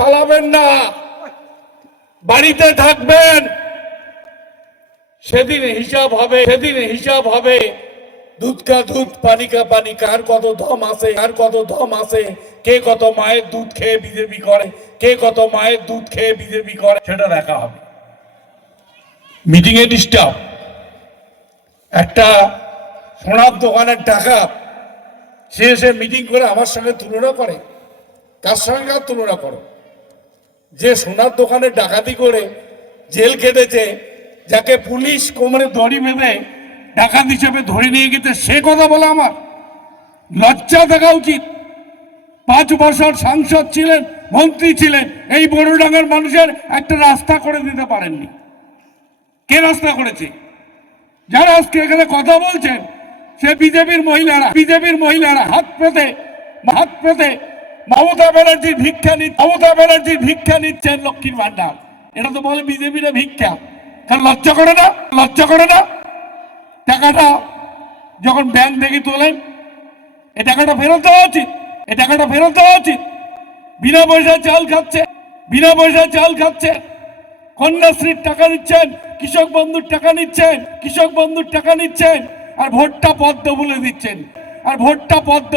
পালাবেন না, বাড়িতে থাকবেন। সেদিন হিসাব হবে দুধ কা দুধ পানি কা পানি, কার কত দম আছে, কে কত মায়ের দুধ খেয়ে বিজেপি করে, কে কত মায়ের দুধ খেয়ে বিজেপি করে, সেটা দেখা হবে। মিটিং এ ডিস্টার্ব, একটা সোনার দোকানের টাকা সে এসে মিটিং করে আমার সঙ্গে তুলনা করে। কার সঙ্গে কার তুলনা করো? যে সোনার দোকানে ডাকাতি করে জেল খেটেছে, যাকে পুলিশ কোমরে দড়ি বেঁধে ডাকাত হিসেবে ধরে নিয়ে গেছে, সে কথা বলে আমার লজ্জা দেখা উচিত। 5 বছর সাংসদ ছিলেন, মন্ত্রী ছিলেন, এই বড়ডাঙ্গার মানুষের একটা রাস্তা করে দিতে পারেননি। কে রাস্তা করেছে? যারা আজকে এখানে কথা বলছেন সে বিজেপির মহিলারা হাত পেতে মমতা ব্যানার্জির ভিক্ষা নিচ্ছেন লক্ষ্মীর ভান্ডার। এটা তো বলে বিজেপির ভিক্ষা। কারণ লজ্জা করে না? টাকাটা যখন ব্যাংক থেকে তোলেন, এই টাকাটা ফেরত দেওয়া উচিত। বিনা পয়সায় চাল খাচ্ছে, কন্যাশ্রীর টাকা নিচ্ছেন, কৃষক বন্ধুর টাকা নিচ্ছেন, আর ভোটটা পদ্ম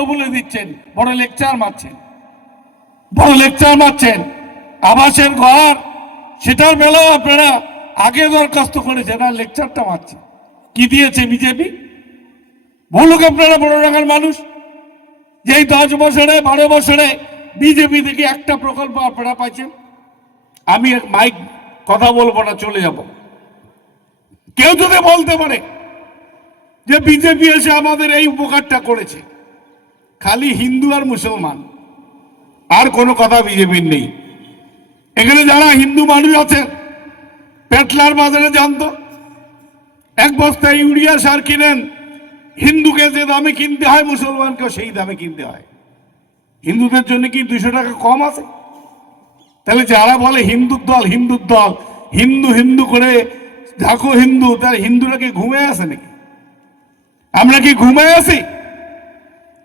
বলে দিচ্ছেন, বড় লেকচার মারছেন। আবাসের ঘর, সেটার বেলাও আপনারা আগে দরখাস্ত করেছেন, আর লেকচারটা মারছেন। কি দিয়েছে বিজেপি? বলুক আপনারা বড়ডাঙ্গার মানুষ, যে 10 বছরে 12 বছরে বিজেপি থেকে একটা প্রকল্প আপনারা পাইছেন। আমি মাইক কথা বলবো না, চলে যাব। কেউ যদি বলতে পারে যে বিজেপি এসে আমাদের এই উপকারটা করেছে, খালি হিন্দু আর মুসলমান, আর কোনো কথা বিজেপির নেই। এখানে যারা হিন্দু মানুষ আছেন, পেটলার বাজারে জানতো 1 বস্তা ইউরিয়া সার কিনেন, হিন্দুকে যে দামে কিনতে হয় মুসলমানকেও সেই দামে কিনতে হয়। হিন্দুদের জন্য কি 200 টাকা কম আছে? তাহলে যারা বলে হিন্দুর দল হিন্দু করে ঢাকো হিন্দু, তার হিন্দুরা কি ঘুমিয়ে আছে নাকি? আমরা কি ঘুমিয়ে আছি?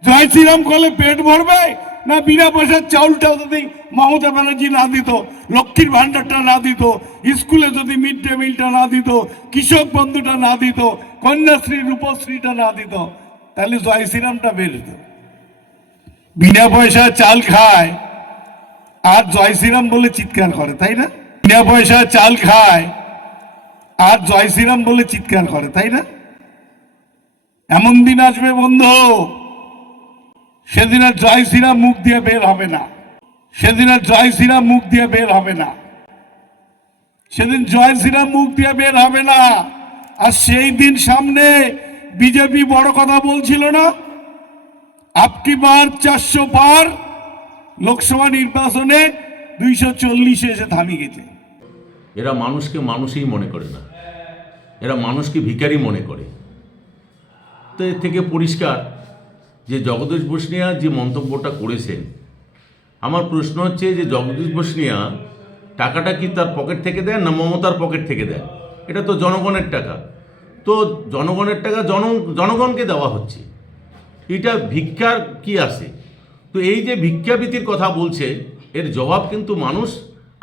জয় শ্রীরাম করলে পেট ভরবে না? বিনা পয়সার চাউলটাও যদি মমতা ব্যানার্জি না দিত, লক্ষ্মীর ভান্ডারটা না দিত, স্কুলে যদি মিড ডে মিলটা না দিত, কৃষক বন্ধুটা না দিত, কন্যাশ্রী রূপশ্রীটা না দিত, তাহলে জয় শ্রীরামটা বেরোত। বিনা পয়সা চাল খায় আর জয় শ্রীরাম বলে চিৎকার করে, তাই না? বিনা পয়সা চাল খায় আর জয় শ্রীরাম বলে চিৎকার করে, তাই না? এমন দিন আসবে বন্ধু, সেদিন আর জয় শ্রীরাম মুখ দিয়ে বের হবে না। সেদিন জয় শ্রীরাম মুখ দিয়ে বের হবে না। আর সেই দিন সামনে বিজেপি বড় কথা বলছিল না, আপকি বার 400 পার, লোকসভা নির্বাচনে 240 এসে থামি গেছে। এরা মানুষকে মানুষই মনে করে না, এরা মানুষকে ভিখারি মনে করে। তো এর থেকে পরিষ্কার যে জগদীশ বসনিয়া যে মন্তব্যটা করেছেন, আমার প্রশ্ন হচ্ছে যে জগদীশ বসনিয়া টাকাটা কি তার পকেট থেকে দেন না মমতার পকেট থেকে দেন? এটা তো জনগণের টাকা, তো জনগণের টাকা জনগণকে দেওয়া হচ্ছে, এটা ভিক্ষার কি আছে? তো এই যে ভিক্ষাবৃত্তির কথা বলছে, এর জবাব কিন্তু মানুষ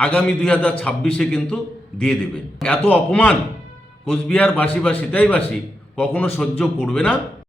আগামী 2026-এ কিন্তু দিয়ে দেবে। এত অপমান কোচবিহারবাসী বা সিতাইবাসী কখনো সহ্য করবে না।